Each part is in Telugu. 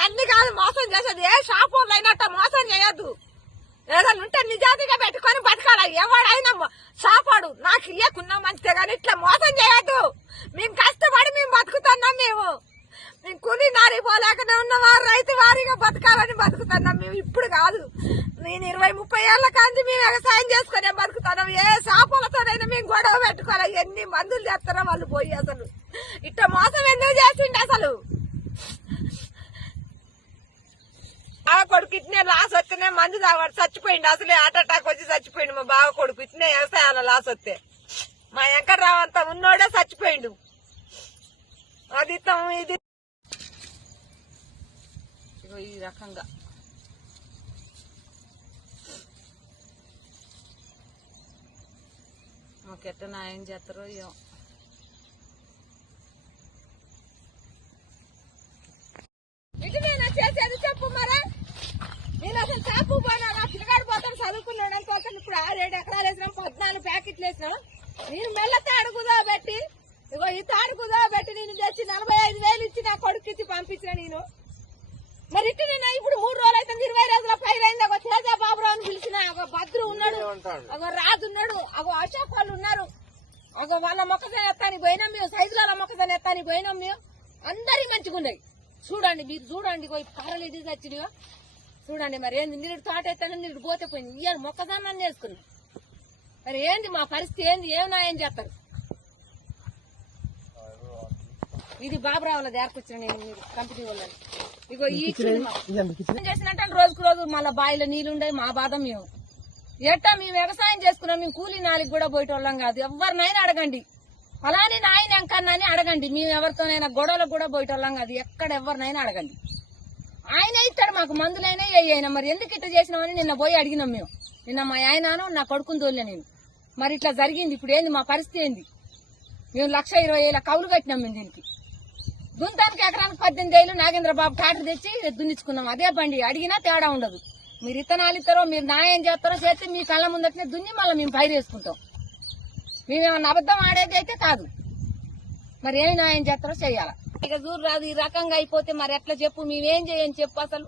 నన్ను కాదు మోసం చేసేది. ఏ షాప్ వాళ్ళు అయినట్ట మోసం చేయొద్దు. ఏదైనా ఉంటే నిజాతిగా పెట్టుకొని బతకాల. ఎవడైనా షాపాడు నాకు ఇయ్యకున్నా మంచిదే కానీ ఇట్లా మోసం చేయొద్దు. మేము కష్టపడి మేము బతుకుతున్నాం. మేము కూలి నారి పోలేకనే ఉన్నవారు రైతు వారిగా బతకాలని బతుకుతున్నాం. మేము ఇప్పుడు కాదు, నేను 20-30 ఏళ్ల కాంతి మేము వ్యవసాయం చేసుకునే బతుకుతున్నాం. ఏ షాపులతోనైనా మేము గొడవ పెట్టుకోవాలి. ఎన్ని మందులు చేస్తారో వాళ్ళు పోయి. అసలు ఇట్లా మోసం ఎందుకు చేసిండి? అసలు బావ కొడుకు ఇట్నే లాస్ వస్తేనే మందు తాగాడు చచ్చిపోయిండు. అసలే హార్ట్ అటాక్ వచ్చి చచ్చిపోయిండు మా బావ కొడుకు. ఇట్నే వ్యవసాయాల లాస్ వస్తే మా వెంకట్రావు అంతా ఉన్నోడే చచ్చిపోయిండు. అది ఇది ఈ రకంగా మాకెట్ట న్యాయం చేస్తారో ఏమో. ఇటునేనా చేసేది చెప్పు మరా. నేను అసలు షాపు పోయినా నా పిల్లగాడు పోతాం చదువుకున్నాడు అనుకోసం. ఇప్పుడు 6-7 ఎకరాలు వేసినాం, 14 ప్యాకెట్లు వేసినాం. నేను మెల్ల తాడు కుదోబెట్టి ఇగో ఈ తాడు కుదోబెట్టి నేను తెచ్చి 45,000 ఇచ్చి నా కొడుకు ఇచ్చి పంపించిన. నేను మరి ఇటు నేను ఇప్పుడు 3 రోజులు అయితే 20 రోజుల పైరైంది. ఒక తేజ బాబురావు అని పిలిచిన. ఒక భద్రు ఉన్నాడు, ఒక రాజు ఉన్నాడు, ఒక అశోక్ వాళ్ళు ఉన్నారు. ఒక వాళ్ళ మొక్కజొన్న ఎత్తానికి పోయినాం మేము. సైజుల మొక్కజొన్న ఎత్తానికి పోయినాం మేము. అందరి మంచిగా ఉన్నాయి. చూడండి మీరు చూడండి. కర్రలు ఇది తెచ్చినవా చూడండి. మరి ఏంది నీరు తోట ఎత్తాను నీరు పోతే పోయింది. ఇయ్యాలి మొక్కజొన్న చేసుకున్నాం. మరి ఏంది మా పరిస్థితి ఏంది? ఏం న్యాయం చేస్తారు? ఇది బాబురావుల దేరకొచ్చిన నేను మీరు కంపెనీ వాళ్ళని. ఇగో ఈ చేసినట్టు రోజుకు రోజు మళ్ళీ బావిలో నీళ్లు ఉండే మా బాధ. మేము ఎట్టా మేము వ్యవసాయం చేసుకున్నాం. మేము కూలీ నాలుగు కూడా పోయేటోళ్ళం కాదు. ఎవరినైనా అడగండి, అలానే నాయన ఎంకన్నా అని అడగండి. మేము ఎవరితోనైనా గొడవలకు కూడా పోయేటోళ్ళం కాదు. ఎక్కడ ఎవరినైనా అడగండి. ఆయన ఇస్తాడు మాకు మందులైనా అయినా. మరి ఎందుకు ఇట్లా చేసినామని నిన్న పోయి అడిగినాం మేము. నిన్న మా ఆయనను నా కొడుకుని తోలే నేను. మరి ఇట్లా జరిగింది. ఇప్పుడు ఏంది మా పరిస్థితి ఏంది? మేము 1,20,000 కౌలు కట్టినాం. మేము దీనికి దుంతానికి ఎకరానికి 18,000 నాగేంద్రబాబు ట్రాక్టర్ తెచ్చి దున్నించుకున్నాం. అదే బండి. అడిగినా తేడా ఉండదు. మీరు ఇత్తనాలు ఇస్తారో మీరు న్యాయం చేస్తారో చేస్తే మీ కళ్ళ ముందటనే దున్ని మళ్ళీ మేము పైరు వేసుకుంటాం. మేమేమన్నా అబద్ధం ఆడేది అయితే కాదు. మరి ఏమి న్యాయం చేస్తారో చెయ్యాల. ఇక చూడు రాదు ఈ రకంగా అయిపోతే మరి ఎట్లా చెప్పు? మేమేం చేయని చెప్పు అసలు.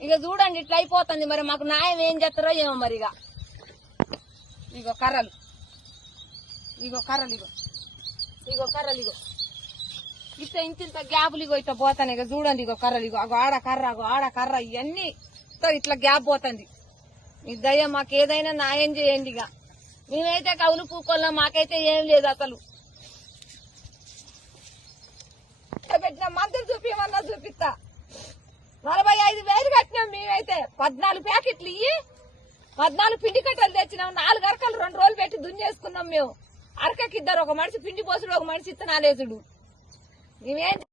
ఇక చూడండి ఇట్లా అయిపోతుంది. మరి మాకు న్యాయం ఏం చేస్తారో ఏమో. మరి ఇగో కర్రలు, ఇగో కర్రలు, ఇగో కర్రలు, ఇగో ఇంత గ్యాపులు ఇగో ఇట్లా పోతాను. ఇక చూడండి ఇగో కర్రలు, ఇగో అగో ఆడ కర్ర, అగో ఆడ కర్ర, ఇవన్నీ ఇట్లా గ్యాప్ పోతుంది. మీ దయ మాకు ఏదైనా న్యాయం చేయండి. ఇక మేమైతే కవులు పూకోళ్ళం, మాకైతే ఏం లేదు అసలు. పెట్టిన మందులు చూపించమన్నా చూపిస్తా. 45,000 కట్టినాం మేమైతే. 14 ప్యాకెట్లు ఇయ్యి 14 పిండి కట్టలు తెచ్చినాం. 4 అరకలు 2 రోజులు పెట్టి దున్నేసుకున్నాం మేము. అరకకి 2 ఒక మనిషి పిండి పోసుడు, ఒక మనిషి ఇత్తనాలేసుడు. మేమేం